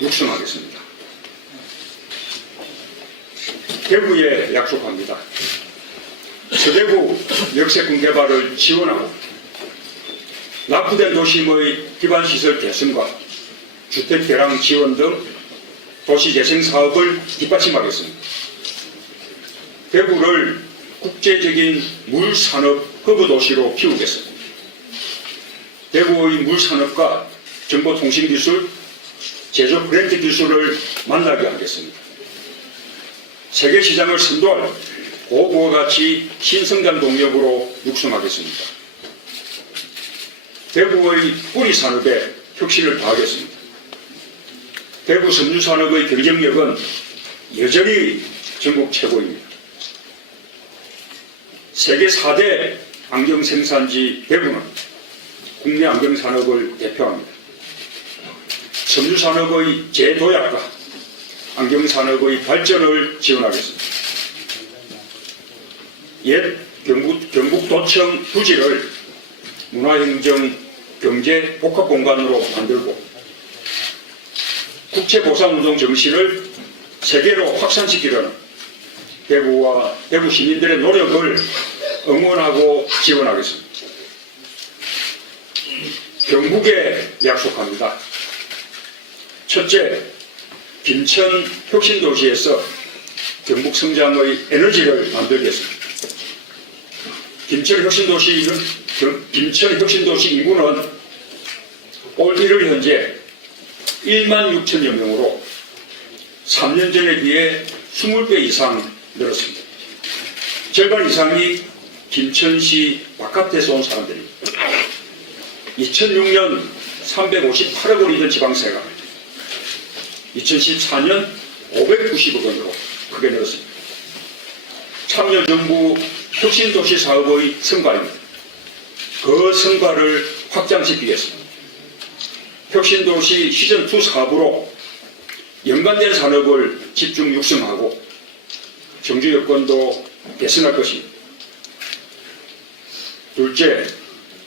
육성하겠습니다. 대구에 약속합니다. 서대구 역세권 개발을 지원하고 낙후된 도심의 기반시설 개선과 주택 개량 지원 등 도시재생 사업을 뒷받침하겠습니다. 대구를 국제적인 물산업 허브 도시로 키우겠습니다. 대구의 물산업과 정보통신기술, 제조 브랜드 기술을 만나게 하겠습니다. 세계시장을 선도할 고부가가치 신성장 동력으로 육성하겠습니다. 대구의 뿌리산업에 혁신을 더하겠습니다. 대구 섬유산업의 경쟁력은 여전히 전국 최고입니다. 세계 4대 안경생산지 대구는 국내 안경산업을 대표합니다. 섬유산업의 재도약과 안경산업의 발전을 지원하겠습니다. 옛 경북도청 부지를 문화행정 경제 복합공간으로 만들고 국채보상운동 정신을 세계로 확산시키려는 대구와 대구 시민들의 노력을 응원하고 지원하겠습니다. 경북에 약속합니다. 첫째, 김천 혁신도시에서 경북 성장의 에너지를 만들겠습니다. 김천 혁신도시 인구는 올 1월 현재 1만 6천여 명으로 3년 전에 비해 20배 이상 늘었습니다. 절반 이상이 김천시 바깥에서 온 사람들입니다. 2006년 358억 원이던 지방세가 2014년 590억 원으로 크게 늘었습니다. 참여정부 혁신도시 사업의 성과입니다. 그 성과를 확장시키겠습니다. 혁신도시 시즌2 사업으로 연관된 산업을 집중 육성하고 정주 여건도 개선할 것입니다. 둘째,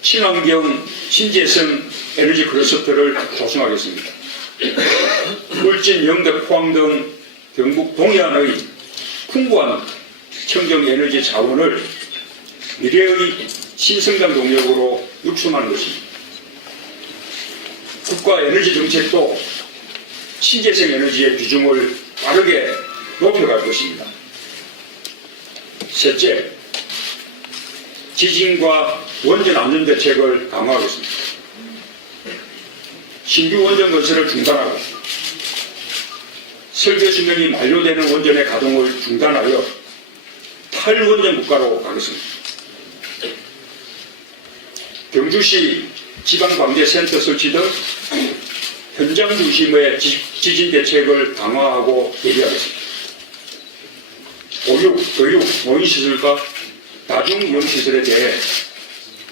친환경 신재생 에너지 클러스터를 조성하겠습니다. 울진, 영덕, 포항 등 경북 동해안의 풍부한 청정에너지 자원을 미래의 신성장 동력으로 육성하는 것입니다. 국가 에너지 정책도 신재생 에너지의 비중을 빠르게 높여갈 것입니다. 셋째, 지진과 원전 안전 대책을 강화하겠습니다. 신규 원전 건설을 중단하고 설계 수명이 만료되는 원전의 가동을 중단하여 탈원전 국가로 가겠습니다. 경주시 지방방재센터 설치 등 현장 중심의 지진 대책을 강화하고 대비하겠습니다. 보육, 교육, 노인시설과 다중이용시설에 대해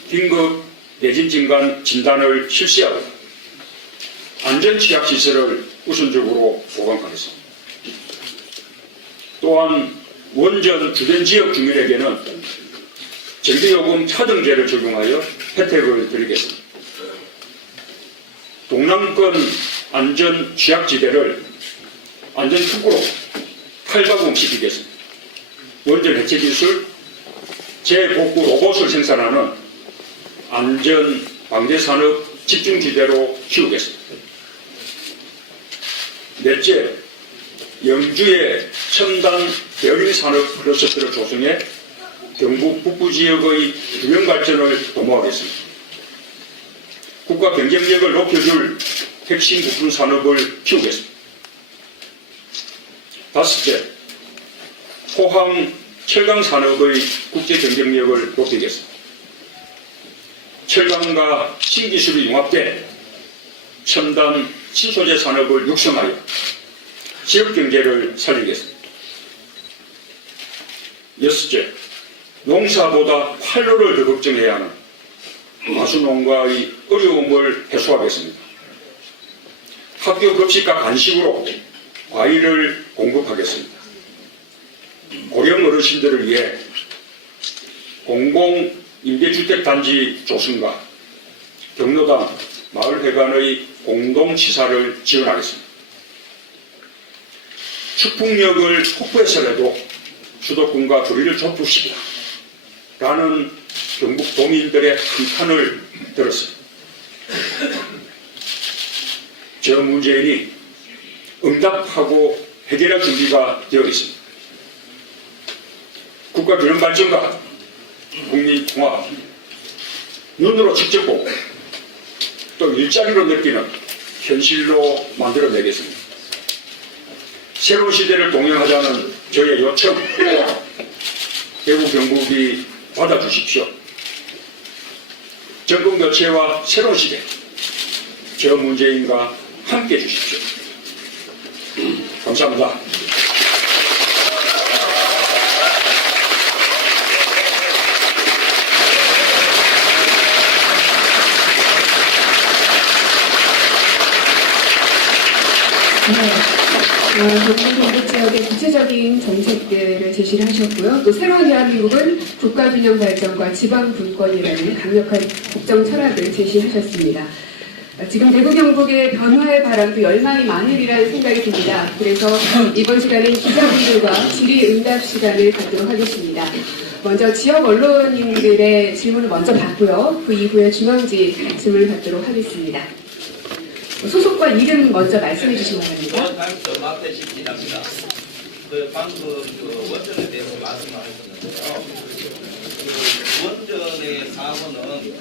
긴급 내진 진간 진단을 실시하고 안전취약시설을 우선적으로 보강하겠습니다. 또한 원전 주된 지역 주민에게는 전기요금 차등제를 적용하여 혜택을 드리겠습니다. 동남권 안전취약지대를 안전특구로 탈바꿈시키겠습니다. 원전 해체기술, 재복구 로봇을 생산하는 안전방재산업 집중지대로 키우겠습니다. 넷째, 영주의 첨단 베어링산업 클러스터를 조성해 경북 북부지역의 균형 발전을 도모하겠습니다. 국가 경쟁력을 높여줄 핵심 부품 산업을 키우겠습니다. 다섯째, 포항 철강 산업의 국제 경쟁력을 높이겠습니다. 철강과 신기술이 융합돼 첨단 신소재 산업을 육성하여 지역 경제를 살리겠습니다. 여섯째, 농사보다 활로를 더 걱정해야 하는 마수농가의 어려움을 해소하겠습니다. 학교 급식과 간식으로 과일을 공급하겠습니다. 고령 어르신들을 위해 공공임대주택단지 조성과 경로당, 마을회관의 공동치사를 지원하겠습니다. 축풍역을 확보해서라도 수도권과 거리를 좁히시라 라는 경북 도민들의 한탄을 들었습니다. 저 문재인이 응답하고 해결할 준비가 되어 있습니다. 국가 균형 발전과 국민 통합, 눈으로 직접 보고 또 일자리로 느끼는 현실로 만들어내겠습니다. 새로운 시대를 동행하자는 저의 요청, 대구 경북이 받아주십시오. 정권 교체와 새로운 시대, 저 문재인과 함께 해주십시오. 감사합니다. 경북 지역의 구체적인 정책들을 제시를 하셨고요. 또 새로운 대한민국은 국가균형 발전과 지방 분권이라는 강력한 국정 철학을 제시하셨습니다. 지금 대구 경북의 변화의 바람도 열망이 많으리라는 생각이 듭니다. 그래서 이번 시간은 기자분들과 질의응답 시간을 갖도록 하겠습니다. 먼저 지역 언론인들의 질문을 먼저 받고요. 그 이후에 중앙지 질문을 받도록 하겠습니다. 소속과 이름 먼저 말씀해 주시기 바랍니다. 다음부터 막대식이 납니다. 방금 원전에 대해서 말씀하셨는데요. 원전의 사고는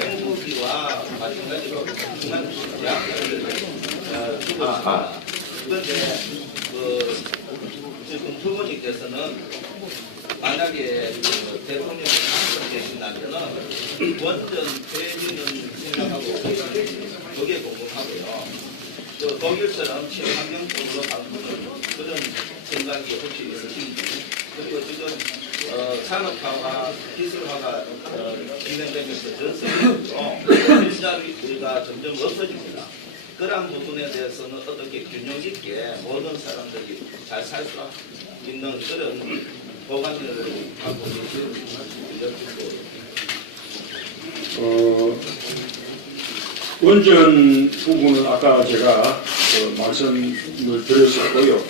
행복이와 마찬가지로 중앙대학교를 죽었습니다. 그런데 지금 부모님께서는 만약에 대통령이 당선되신다면 원전 폐지는 생각하고 거기에 공급하고요. 또 독일처럼 친환경적으로 바꾸는 그런 생각이 혹시 있으신지, 그리고 지금 산업화와 기술화가 진행되면서 전 세계적으로 일자리가 점점 없어집니다. 그러한 부분에 대해서는 어떻게 균형 있게 모든 사람들이 잘 살 수 있는 그런 보관을 하고 원전 부분은 아까 제가 말씀을 드렸었고요.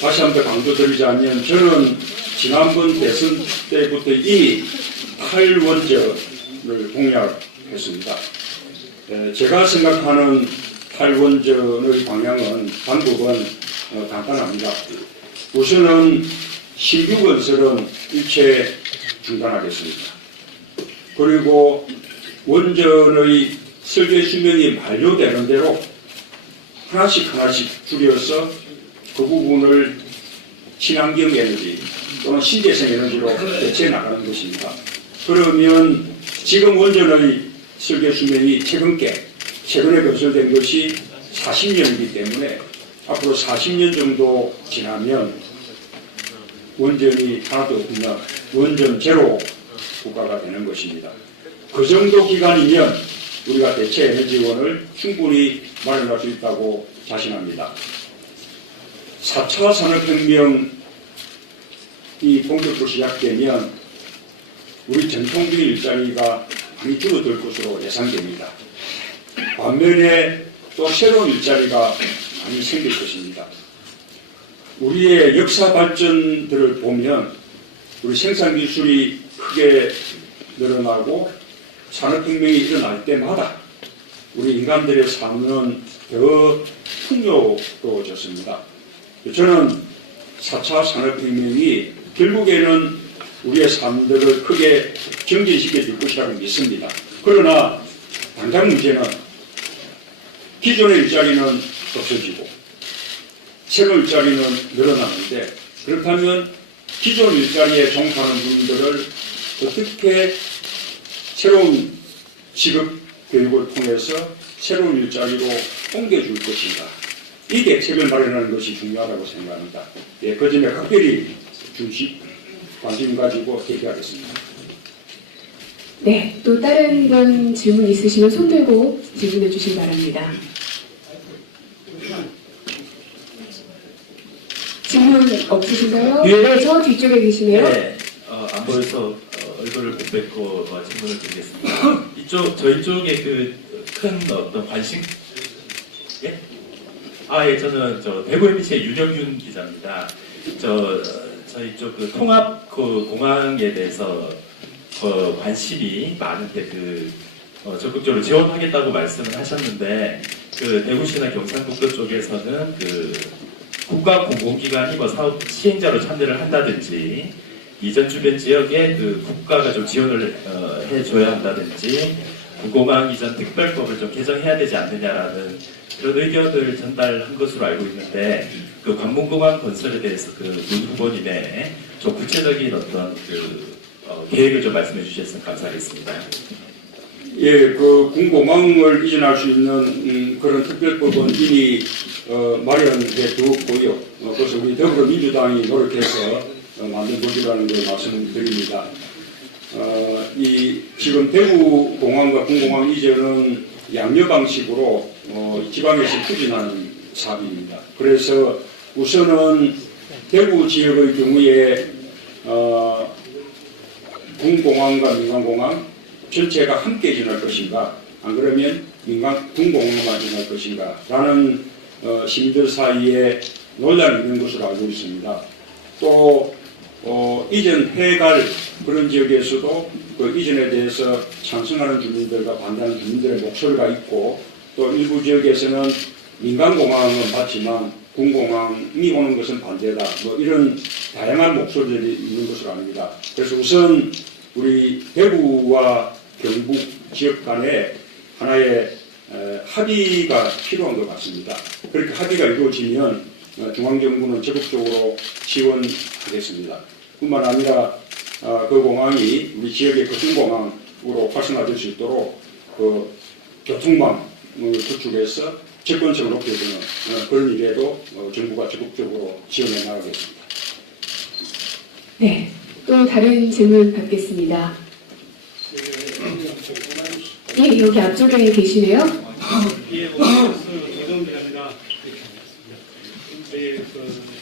다시 한번 강조드리자면 저는 지난번 대선 때부터 이미 탈원전을 공약했습니다. 제가 생각하는 탈원전의 방향은 방법은 간단합니다. 우선은 신규 건설은 일체 중단하겠습니다. 그리고 원전의 설계 수명이 만료되는 대로 하나씩 줄여서 그 부분을 친환경 에너지 또는 신재생 에너지로 대체해 나가는 것입니다. 그러면 지금 원전의 설계 수명이 최근에 건설된 것이 40년이기 때문에 앞으로 40년 정도 지나면 원전이 하나도 없는 원전 제로 국가가 되는 것입니다. 그 정도 기간이면 우리가 대체 에너지원을 충분히 마련할 수 있다고 자신합니다. 4차 산업혁명이 본격적으로 시작되면 우리 전통적인 일자리가 많이 줄어들 것으로 예상됩니다. 반면에 또 새로운 일자리가 많이 생길 것입니다. 우리의 역사 발전들을 보면 우리 생산 기술이 크게 늘어나고 산업혁명이 일어날 때마다 우리 인간들의 삶은 더 풍요로워졌습니다. 저는 4차 산업혁명이 결국에는 우리의 삶들을 크게 정진시켜 줄 것이라고 믿습니다. 그러나 당장 문제는 기존의 일자리는 없어지고 새로운 일자리는 늘어나는데, 그렇다면 기존 일자리에 종사하는 분들을 어떻게 새로운 직업 교육을 통해서 새로운 일자리로 옮겨줄 것인가, 이 대책을 마련하는 것이 중요하다고 생각합니다. 그 점에 각별히 관심 가지고 대기하겠습니다. 네, 또 다른 이런 질문 있으시면 손 들고 질문해 주시기 바랍니다. 질문 없으신가요? 예. 네, 저 뒤쪽에 계시네요. 네, 안 보여서 얼굴을 못 뵙고 질문을 드리겠습니다. 저희 쪽에 그 큰 어떤 관심? 예? 예, 저는 대구 MBC의 윤영준 기자입니다. 저희 쪽 그 통합 그 공항에 대해서 관심이 많은데 적극적으로 지원하겠다고 말씀을 하셨는데 대구시나 경상북도 쪽에서는 국가 공공기관이 사업 시행자로 참여를 한다든지 이전 주변 지역에 국가가 좀 지원을 해줘야 한다든지 공공항 이전 특별법을 좀 개정해야 되지 않느냐라는 그런 의견을 전달한 것으로 알고 있는데 관문공항 건설에 대해서 문그 후보님의 좀 구체적인 어떤 계획을 좀 말씀해 주셨으면 감사하겠습니다. 예, 군공항을 이전할 수 있는 그런 특별법은 이미 마련해 두었고요. 그래서 우리 더불어민주당이 노력해서 만든 법이라는 걸 말씀드립니다. 지금 대구공항과 군공항 이전은 양려 방식으로 지방에서 추진하는 사업입니다. 그래서 우선은 대구 지역의 경우에 군공항과 민간공항 전체가 함께 지날 것인가, 안 그러면 군공항만 지날 것인가 라는 시민들 사이에 논란이 있는 것으로 알고 있습니다. 또 이전해갈 그런 지역에서도 이전에 대해서 찬성하는 주민들과 반대하는 주민들의 목소리가 있고, 또 일부 지역에서는 민간공항은 맞지만 군공항이 오는 것은 반대다, 이런 다양한 목소리들이 있는 것으로 압니다. 그래서 우선 우리 대구와 경북 지역 간에 하나의 합의가 필요한 것 같습니다. 그렇게 합의가 이루어지면 중앙정부는 적극적으로 지원하겠습니다. 뿐만 아니라 그 공항이 우리 지역의 교통공항으로 활성화될 수 있도록 교통망을 구축해서 접근성을 높여주는 그런 일에도 정부가 적극적으로 지원해 나가겠습니다. 네, 또 다른 질문 받겠습니다. 예, 여기 앞쪽에 계시네요. 예, 이동기자입니다.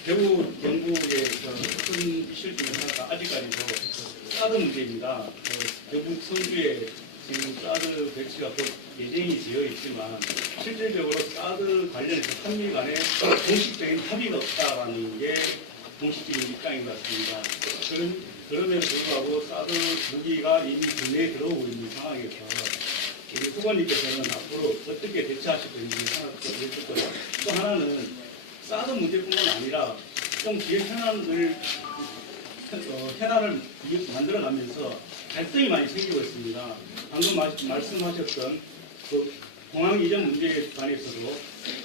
대구 경북의 큰 이슈 중에 하나가 아직까지도 사드 문제입니다. 경북 성주에 지금 사드 배치가 곧 예정이 되어 있지만 실질적으로 사드 관련해서 한미 간에 공식적인 합의가 없다라는 게 공식적인 입장인 것 같습니다. 그럼에도 불구하고 사드 무기가 이미 국내에 들어오고 있는 상황에서 우리 후보님께서는 앞으로 어떻게 대처하실 건지 생각을 해줄 거예요. 또 하나는 사드 문제뿐만 아니라 좀 지역 현안을 만들어가면서 갈등이 많이 생기고 있습니다. 방금 말씀하셨던 공항 이전 문제에 관해서도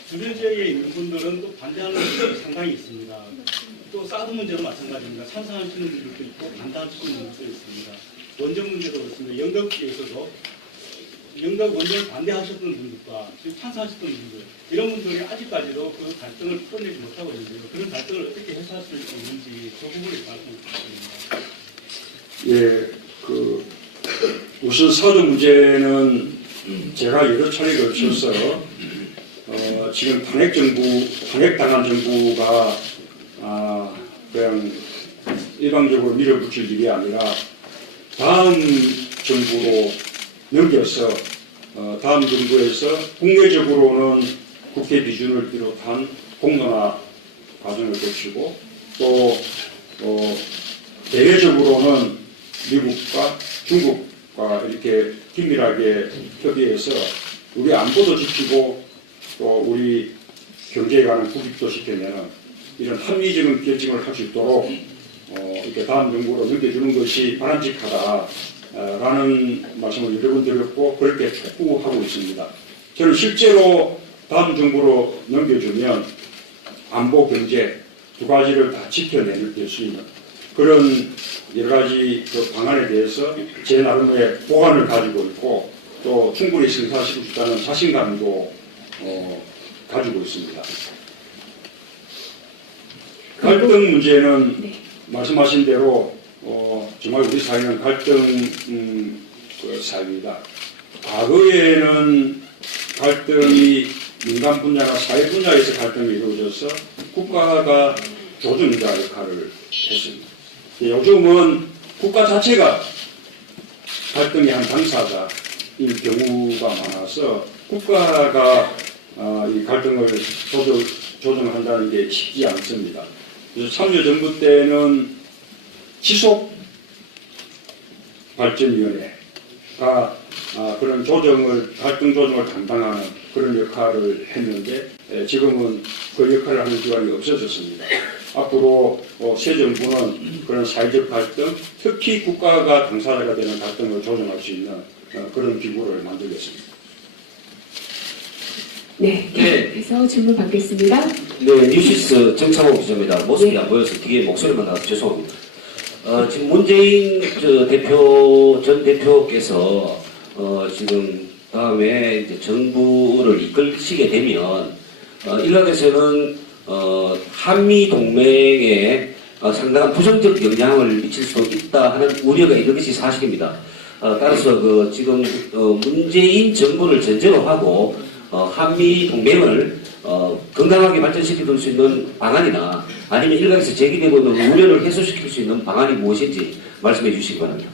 주변 지역에 있는 분들은 또 반대하는 분들이 상당히 있습니다. 또 사드 문제도 마찬가지입니다. 찬성하시는 분들도 있고 반대하시는 분들도 있습니다. 원전 문제도 그렇습니다. 영덕지에서도 영덕 원전을 반대하셨던 분들과 지금 찬성하셨던 분들, 이런 분들이 아직까지도 그 갈등을 풀어내지 못하고 있는데요. 그런 갈등을 어떻게 해소할 수 있는지 그 부분에 말씀해 주십니다. 예, 우선 사드 문제는 제가 여러 차례 걸쳐서 지금 탄핵당한 정부가 그냥 일방적으로 밀어붙일 일이 아니라 다음 정부로 넘겨서 다음 정부에서 국내적으로는 국회 비준을 비롯한 공론화 과정을 거치고 또 대외적으로는 미국과 중국과 이렇게 긴밀하게 협의해서 우리 안보도 지키고 또 우리 경제에 관한 국익도 지켜내는 이런 합리적인 결정을 할 수 있도록 이렇게 다음 정부로 넘겨주는 것이 바람직하다라는 말씀을 여러 번 드렸고 그렇게 촉구하고 있습니다. 저는 실제로 다음 정부로 넘겨주면 안보, 경제 두 가지를 다 지켜낼 수 있는 그런 여러 가지 그 방안에 대해서 제 나름의 보관을 가지고 있고 또 충분히 성사시키고 싶다는 자신감도 가지고 있습니다. 갈등 문제는 말씀하신 대로 정말 우리 사회는 갈등 사회입니다. 과거에는 갈등이 민간 분야나 사회 분야에서 갈등이 이루어져서 국가가 조정자 역할을 했습니다. 요즘은 국가 자체가 갈등의 한 당사자인 경우가 많아서 국가가 이 갈등을 조정한다는 게 쉽지 않습니다. 그래서 참여정부 때는 지속 발전위원회가 그런 갈등 조정을 담당하는 그런 역할을 했는데 지금은 그 역할을 하는 기관이 없어졌습니다. 앞으로 새 정부는 그런 사회적 갈등, 특히 국가가 당사자가 되는 갈등을 조정할 수 있는 그런 기구를 만들겠습니다. 네, 계속해서 질문 받겠습니다. 네, 뉴시스 정창호 기자입니다. 모습이 안 보여서 뒤에 목소리만 나와서 죄송합니다. 지금 문재인 전 대표께서 지금 다음에 이제 정부를 이끌시게 되면 일각에서는 한미 동맹에 상당한 부정적 영향을 미칠 수 있다 하는 우려가 있는 것이 사실입니다. 따라서 지금 문재인 정부를 전제로 하고 한미 동맹을 건강하게 발전시켜 수 있는 방안이나 아니면 일각에서 제기되고 있는 우려를 해소시킬 수 있는 방안이 무엇인지 말씀해 주시기 바랍니다.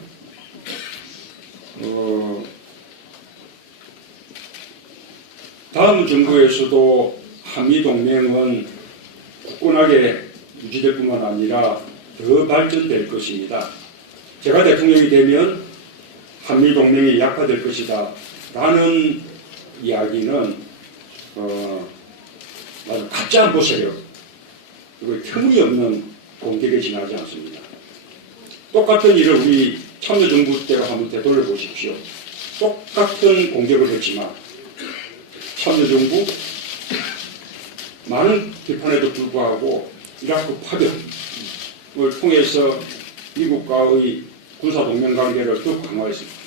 다음 정부에서도 한미동맹은 굳건하게 유지될 뿐만 아니라 더 발전될 것입니다. 제가 대통령이 되면 한미동맹이 약화될 것이다 라는 이야기는 아주 가짜 안보 세력, 그리고 터무니없는 공격에 지나지 않습니다. 똑같은 일을 우리 참여정부 때로 한번 되돌려 보십시오. 똑같은 공격을 했지만 참여정부 많은 비판에도 불구하고 이라크 파병을 통해서 미국과의 군사동맹 관계를 더욱 강화했습니다.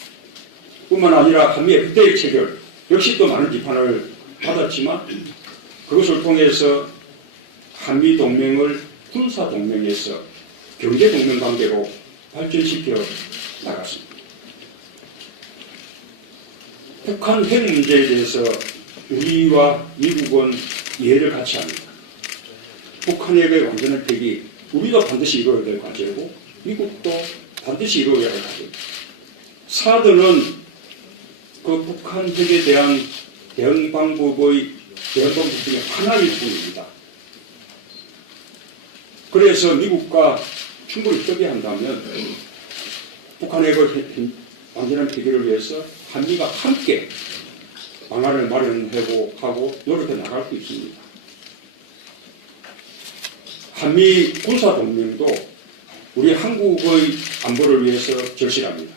뿐만 아니라 한미 FTA 체결 역시 또 많은 비판을 받았지만 그것을 통해서 한미 동맹을 군사 동맹에서 경제 동맹 관계로 발전시켜 나갔습니다. 북한 핵 문제에 대해서 우리와 미국은 이해를 같이 합니다. 북한 핵의 완전한 폐기, 우리도 반드시 이루어야 될 과제고 미국도 반드시 이루어야 할 과제입니다. 사드는 그 북한 핵에 대한 대응 방법 중에 하나일 뿐입니다. 그래서 미국과 충분히 협의한다면 북한 핵의 완전한 폐기를 위해서 한미가 함께 방안을 마련하고 노력해 나갈 수 있습니다. 한미 군사동맹도 우리 한국의 안보를 위해서 절실합니다.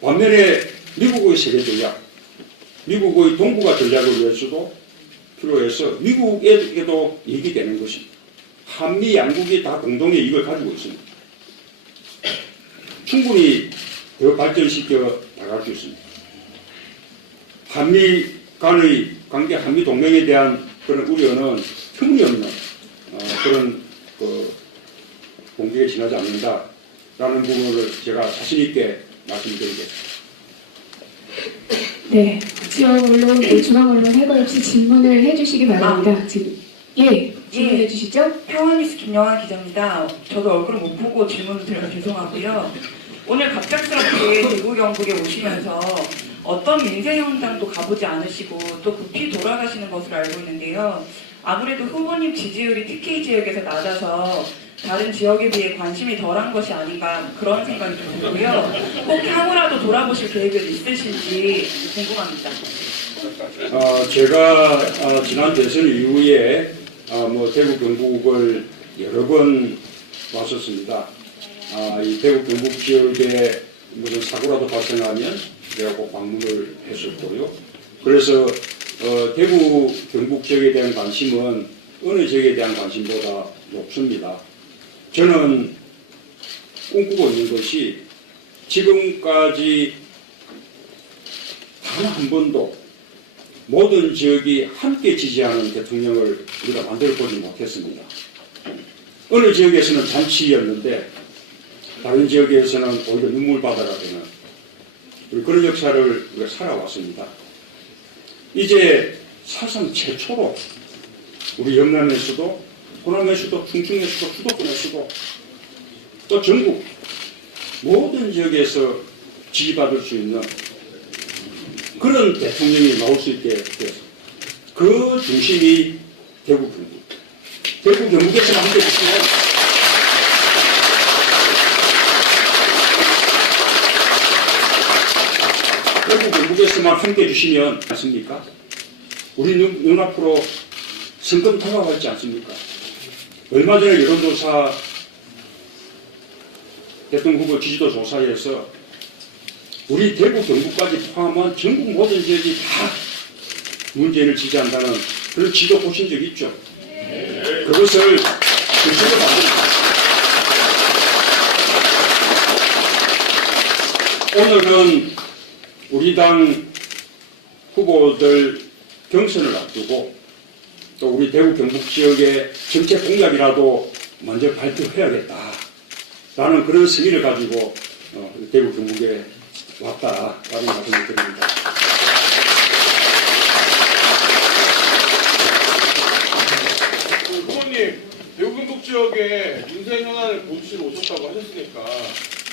반면에 미국의 세계 전략, 미국의 동북아 전략을 위해서도 필요해서 미국에게도 이익이 되는 것입니다. 한미 양국이 다 공동의 이익을 가지고 있습니다. 충분히 더 발전시켜 나갈 수 있습니다. 한미 간의 관계, 한미 동맹에 대한 그런 우려는 터무니없는 그런 공격에 지나지 않는다라는 부분을 제가 자신 있게 말씀드리겠습니다. 네, 지역 언론, 중앙 언론 해고 없이 질문을 해주시기 바랍니다. 지금 질문해 주시죠. 평화뉴스 김영환 기자입니다. 저도 얼굴을 못 보고 질문을 드려서 죄송하고요. 오늘 갑작스럽게 대구 경북에 오시면서 어떤 민생현장도 가보지 않으시고 또 급히 돌아가시는 것으로 알고 있는데요. 아무래도 후보님 지지율이 TK 지역에서 낮아서 다른 지역에 비해 관심이 덜한 것이 아닌가 그런 생각이 들고요. 꼭 향후라도 돌아보실 계획은 있으신지 궁금합니다. 제가 지난 대선 이후에 대구 경북을 여러 번 왔었습니다. 이 대구 경북 지역에 무슨 사고라도 발생하면 제가 꼭 방문을 했었고요. 그래서 대구 경북 지역에 대한 관심은 어느 지역에 대한 관심보다 높습니다. 저는 꿈꾸고 있는 것이 지금까지 단 한 번도 모든 지역이 함께 지지하는 대통령을 우리가 만들어보지 못했습니다. 어느 지역에서는 잔치였는데 다른 지역에서는 오히려 눈물바다가 되는 그런 역사를 우리가 살아왔습니다. 이제 사상 최초로 우리 영남에서도 호남에서도 충청에서도 수도권에서도 또 전국 모든 지역에서 지지받을 수 있는 그런 대통령이 나올 수 있게 되었습니다. 그 중심이 대구 경북. 대구 경북에서만 함께 주시면 대구 경북에서만 함께 주시면 않습니까? 우리 눈앞으로 선거도 다가와 있지 않습니까? 얼마 전에 여론조사 대통령 후보 지지도 조사에서 우리 대구 경북까지 포함한 전국 모든 지역이 다 문재인을 지지한다는 그런 지도 보신 적 있죠? 그것을 그쪽으로 만듭니다. 오늘은 우리 당 후보들 경선을 앞두고 또 우리 대구 경북 지역의 정책 공약이라도 먼저 발표해야겠다라는 그런 승의를 가지고 대구 경북에 왔다라는 말씀을 드립니다. 후보님, 대구 경북 지역의 민생 현안을 보시러 오셨다고 하셨으니까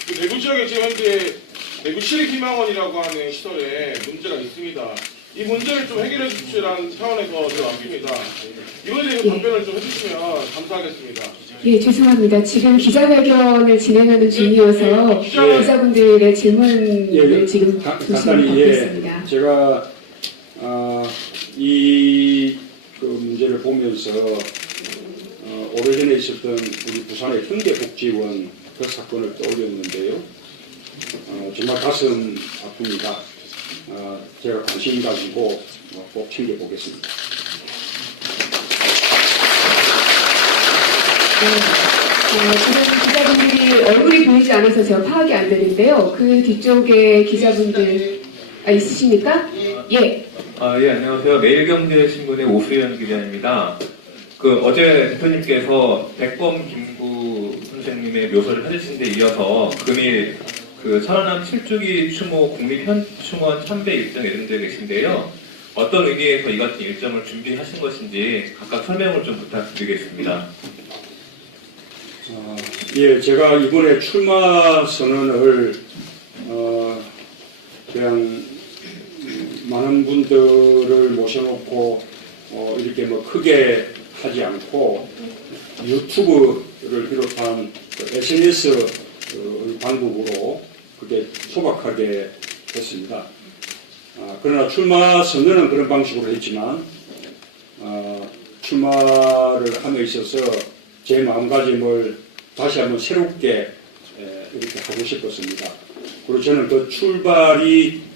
그 대구 지역에 지금 현재 대구시립 희망원이라고 하는 시설에 문제가 있습니다. 이 문제를 좀 해결해 주시라는 차원에서 제가 왔습니다. 이번에 대해서 답변을 좀 해주시면 감사하겠습니다. 예, 죄송합니다. 지금 기자회견을 진행하는 중이어서 기자분들의 질문을 지금 조심히 받고 있습니다. 제가 이 그 문제를 보면서 오래전에 있었던 우리 부산의 현대복지원 그 사건을 떠올렸는데요. 정말 가슴 아픕니다. 제가 관심 가지고 꼭 챙겨보겠습니다. 지금 기자분들이 얼굴이 보이지 않아서 제가 파악이 안 되는데요. 그 뒤쪽에 기자분들 있으십니까? 예. 예, 안녕하세요. 매일경제신문의 오수연 기자입니다. 어제 대표님께서 백범 김구 선생님의 묘소를 찾으신 데 이어서 금일 천안함 7주기 추모 국립현충원 참배 일정 예정되어 계신데요. 어떤 의미에서 이 같은 일정을 준비하신 것인지 각각 설명을 좀 부탁드리겠습니다. 예, 제가 이번에 출마 선언을 그냥 많은 분들을 모셔놓고 이렇게 크게 하지 않고 유튜브를 비롯한 SNS 방법으로 그게 소박하게 했습니다. 그러나 출마 선언은 그런 방식으로 했지만 출마를 함에 있어서 제 마음가짐을 다시 한번 새롭게 이렇게 하고 싶었습니다. 그리고 저는 그 출발이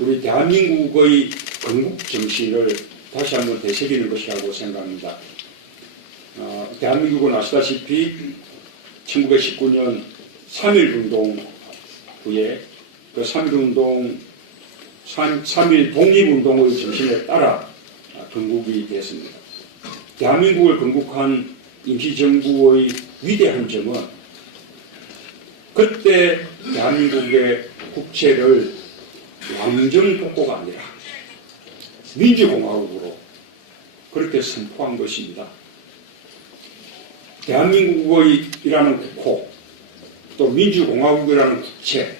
우리 대한민국의 건국 정신을 다시 한번 되새기는 것이라고 생각합니다. 대한민국은 아시다시피 1919년 3.1운동 후에 그 3.1 독립운동의 정신에 따라 건국이 됐습니다. 대한민국을 건국한 임시정부의 위대한 점은 그때 대한민국의 국채를 왕정국고가 아니라 민주공화국으로 그렇게 선포한 것입니다. 대한민국이라는 국호, 또 민주공화국이라는 국채,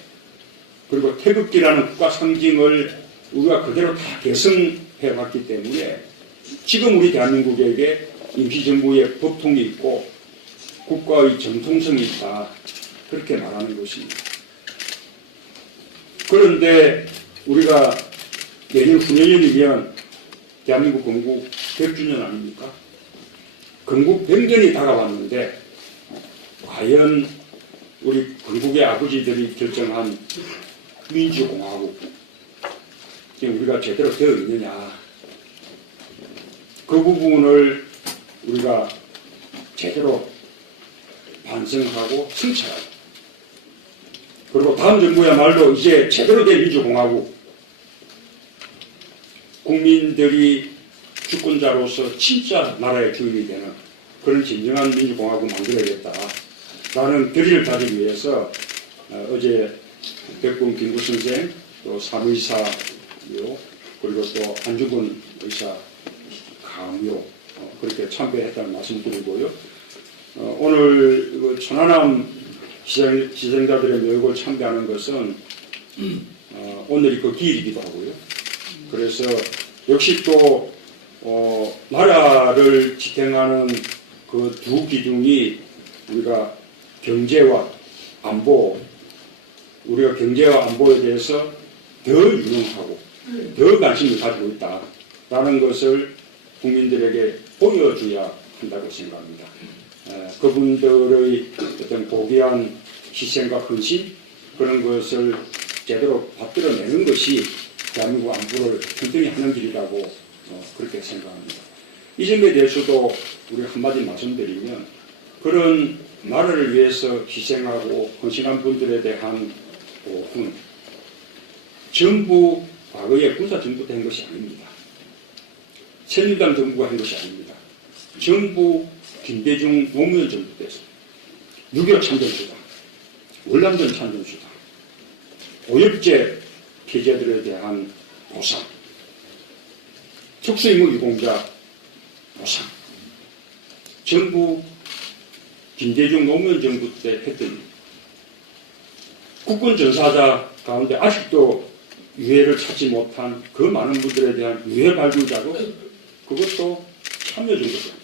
그리고 태극기라는 국가 상징을 우리가 그대로 다 계승해 왔기 때문에 지금 우리 대한민국에게 임시정부의 법통이 있고 국가의 정통성이 있다. 그렇게 말하는 것입니다. 그런데 우리가 내년 후년이면 대한민국 건국 100주년 아닙니까? 건국 100년이 다가왔는데 과연 우리 건국의 아버지들이 결정한 민주공화국 우리가 제대로 되어 있느냐, 그 부분을 우리가 제대로 반성하고 성찰하고, 그리고 다음 정부야말로 이제 제대로 된 민주공화국, 국민들이 주권자로서 진짜 나라의 주인이 되는 그런 진정한 민주공화국 만들어야겠다라는 결의를 다지기 위해서 어제 백범 김구 선생, 또 사무이사 그리고 또 안중근 의사 강요 그렇게 참배했다는 말씀 드리고요. 오늘 천안함 희생자들의 묘역을 참배하는 것은 오늘이 그 기일이기도 하고요. 그래서 역시 또 나라를 지탱하는 그 두 기둥이 우리가 경제와 안보, 우리가 경제와 안보에 대해서 더 유능하고 더 관심을 가지고 있다라는 것을 국민들에게 보여줘야 한다고 생각합니다. 그분들의 어떤 고귀한 희생과 헌신 그런 것을 제대로 받들어내는 것이 대한민국 안보를 튼튼히 하는 길이라고 그렇게 생각합니다. 이 점에 대해서도 우리 한마디 말씀드리면 그런 나라를 위해서 희생하고 헌신한 분들에 대한 보훈 전부 과거에 군사 정부가 한 것이 아닙니다. 새누리당 정부가 한 것이 아닙니다. 전부 김대중 노무현 정부 때서 6.25 참전수당, 월남전 참전수당, 오역제 피해자들에 대한 보상, 특수임무 유공자 보상, 전부 김대중 노무현 정부 때 했던 일. 국군 전사자 가운데 아직도 유해를 찾지 못한 그 많은 분들에 대한 유해 발굴 작업, 그것도 참여정부입니다.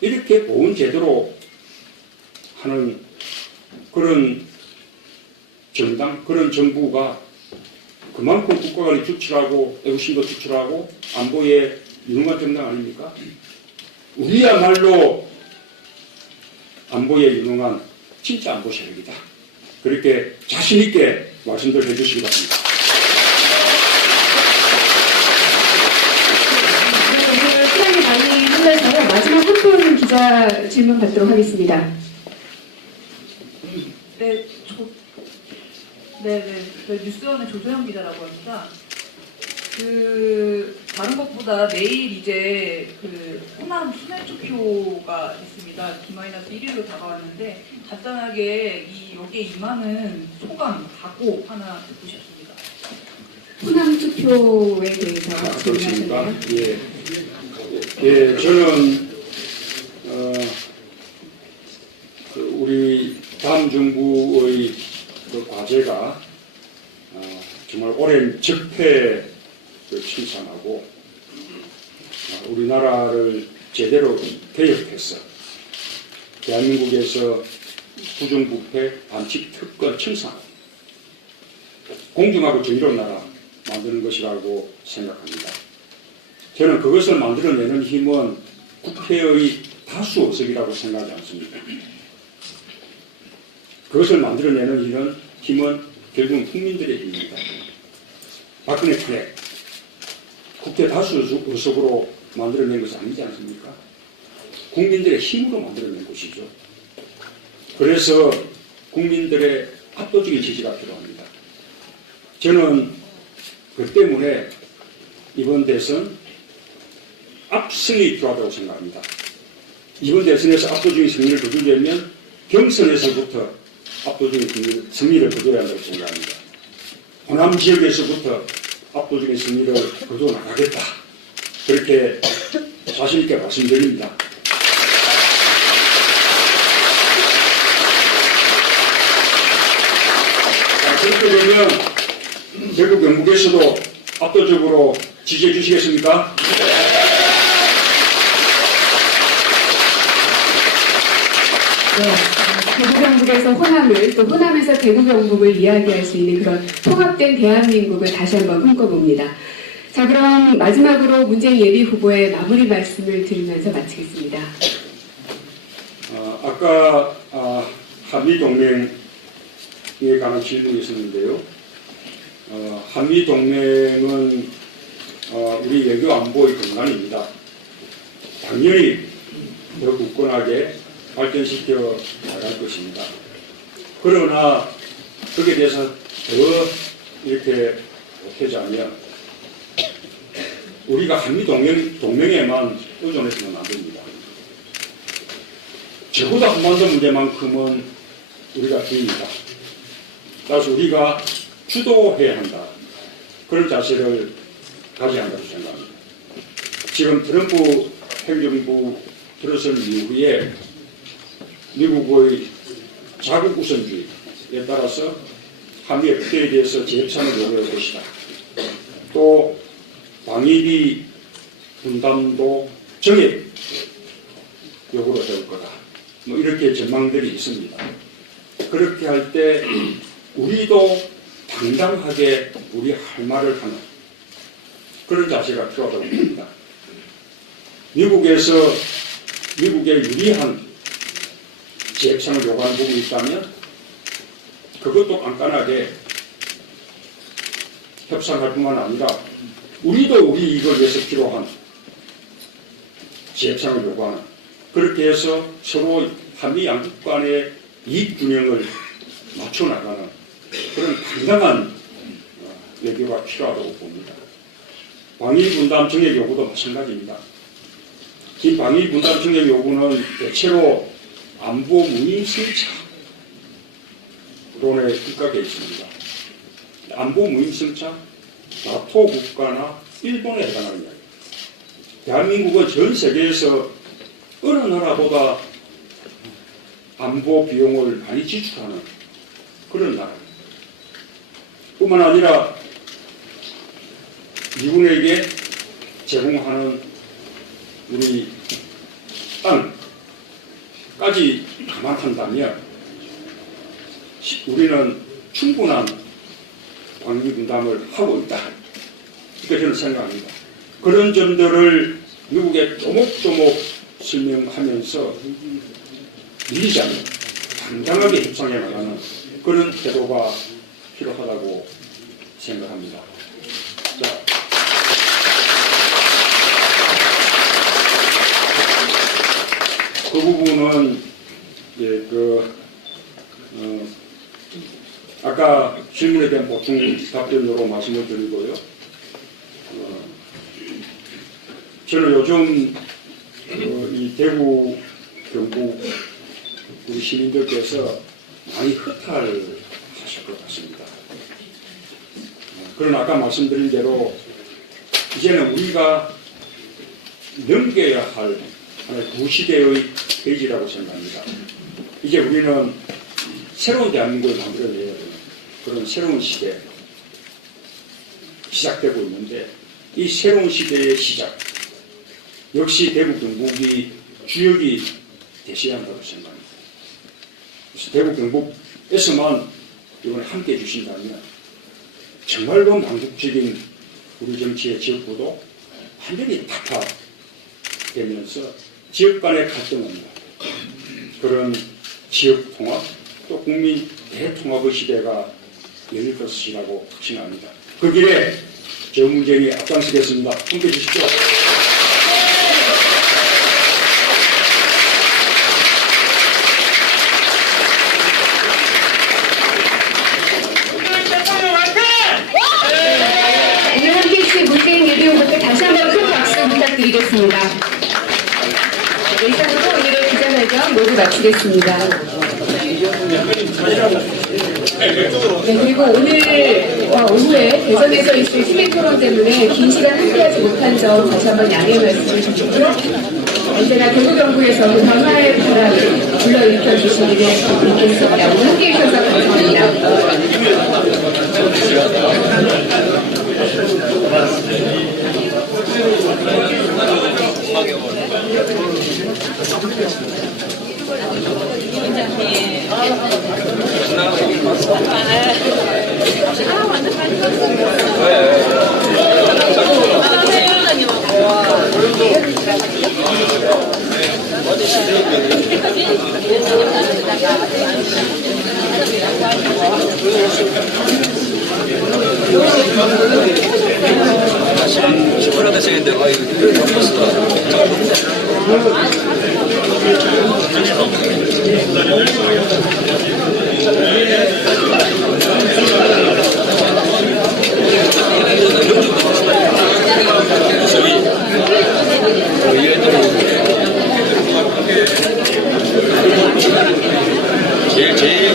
이렇게 보훈 제대로 하는 그런 정당, 그런 정부가 그만큼 국가관리 추출하고 애국심도 추출하고 안보에 유능한 정당 아닙니까? 우리야말로 안보에 유능한 진짜 안보 세력이다. 그렇게 자신있게 말씀들 해주시기 바랍니다. 오늘 시간이 많이 끝나서요. 마지막 한 분 기자 질문 받도록 하겠습니다. 네, 뉴스원의 조소영 기자라고 합니다. 다른 것보다 내일 이제 호남 순회 투표가 있습니다. D-1일로 다가왔는데 간단하게 여기에 임하는 소감, 각오 하나 듣고 싶습니다. 호남 투표에 대해서 그렇습니까? 질문하셨나요? 예, 저는 우리 다음 정부의 그 과제가 정말 오랜 적폐를 칭찬하고 우리나라를 제대로 개혁해서 대한민국에서 부정부패 반칙 특권 청산 공정하고 정의로운 나라 만드는 것이라고 생각합니다. 저는 그것을 만들어내는 힘은 국회의 다수 의석이라고 생각하지 않습니다. 그것을 만들어내는 힘은 결국은 국민들의 힘입니다. 박근혜 탄핵, 국회 다수 의석으로 만들어낸 것이 아니지 않습니까? 국민들의 힘으로 만들어낸 것이죠. 그래서 국민들의 압도적인 지지가 필요합니다. 저는 그 때문에 이번 대선 압승이 필요하다고 생각합니다. 이번 대선에서 압도적인 승리를 거두려면 경선에서부터 압도적인 승리를 거둬야 한다고 생각합니다. 호남 지역에서부터 압도적인 승리를 거둬 나가겠다. 그렇게 자신있게 말씀드립니다. 그렇게 되면 대구 경북에서도 압도적으로 지지해 주시겠습니까? 네, 대구 경북에서 호남을 또 호남에서 대구 경북을 이야기할 수 있는 그런 통합된 대한민국을 다시 한번 꿈꿔봅니다. 자, 그럼 마지막으로 문재인 예비 후보의 마무리 말씀을 드리면서 마치겠습니다. 아까 한미동맹에 관한 질문이 있었는데요. 한미동맹은 우리 외교 안보의 근간입니다. 당연히 더 굳건하게 발전시켜 나갈 것입니다. 그러나 거기에 대해서 더 이렇게 보태자면 우리가 한미동맹에만 의존해서는 안 됩니다. 적어도 한반도 문제만큼은 우리가 기입니다. 따라서 우리가 주도해야 한다. 그런 자세를 가져야 한다고 생각합니다. 지금 트럼프 행정부 들어선 이후에 미국의 자국 우선주의에 따라서 한미의 확대에 대해서 재협상을 요구할 것이다. 또 방위비 분담도 정액 요구로 될 거다. 뭐 이렇게 전망들이 있습니다. 그렇게 할 때 우리도 당당하게 우리 할 말을 하는 그런 자세가 필요하다고 봅니다. 미국의 유리한 재협상을 요구하는 부분이 있다면 그것도 깐깐하게 협상할 뿐만 아니라 우리도 우리 이익을 위해서 필요한 재협상을 요구하는 그렇게 해서 서로 한미 양국 간의 이익 균형을 맞춰 나가는 그런 당당한 외교가 필요하다고 봅니다. 방위 분담 정액 요구도 마찬가지입니다. 이 방위 분담 정액 요구는 대체로 안보 무임 승차 론에 입각해 있습니다. 안보 무임 승차 나토 국가나 일본에 해당하는 이야기. 대한민국은 전 세계에서 어느 나라보다 안보 비용을 많이 지출하는 그런 나라입니다. 뿐만 아니라 미군에게 제공하는 우리 땅까지 감안한다면 우리는 충분한 방위 분담을 하고 있다. 이렇게 저는 생각합니다. 그런 점들을 미국에 조목조목 설명하면서 밀리지 않는 당당하게 협상해 나가는 그런 태도가 필요하다고 생각합니다. 자, 그 부분은 이제 아까 질문에 대한 보충 답변으로 말씀을 드리고요. 저는 요즘 이 대구, 경북 우리 시민들께서 많이 허탈하실 것 같습니다. 그러나 아까 말씀드린 대로 이제는 우리가 넘겨야 할 하나의 구시대의 페이지라고 생각합니다. 이제 우리는 새로운 대한민국을 만들어내야 되는 그런 새로운 시대 시작되고 있는데 이 새로운 시대의 시작 역시 대구 경북이 주역이 되셔야 한다고 생각합니다. 그래서 대구 경북에서만 이번에 함께 해주신다면 정말로 망국적인 우리 정치의 지역구도 완전히 타파되면서 지역 간의 갈등은 그런 지역 통합 또 국민 대통합의 시대가 열릴 것이라고 확신합니다. 그 길에 정문쟁이 앞장서겠습니다. 함께 해주십시오. 오늘 함께 해주신 문재인 예비후보께 다시 한번 큰 박수 부탁드리겠습니다. 네, 이상으로 오늘의 기자회견 모두 마치겠습니다. 네, 그리고 오늘 오후에 대전에서 있을 시민 토론 때문에 긴 시간 함께하지 못한 점 다시 한번 양해 말씀을 드리고요. 언제나 대구 경북에서 그 변화의 바람을 불러일으켜 주시기를 믿겠습니다. 오늘 함께해 주셔서 감사합니다.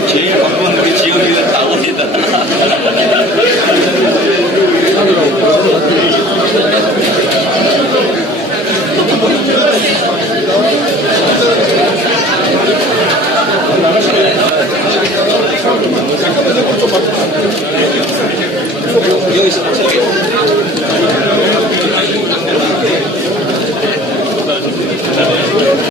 제일 바쁜 우리 지역이가 나옵니다. 여기서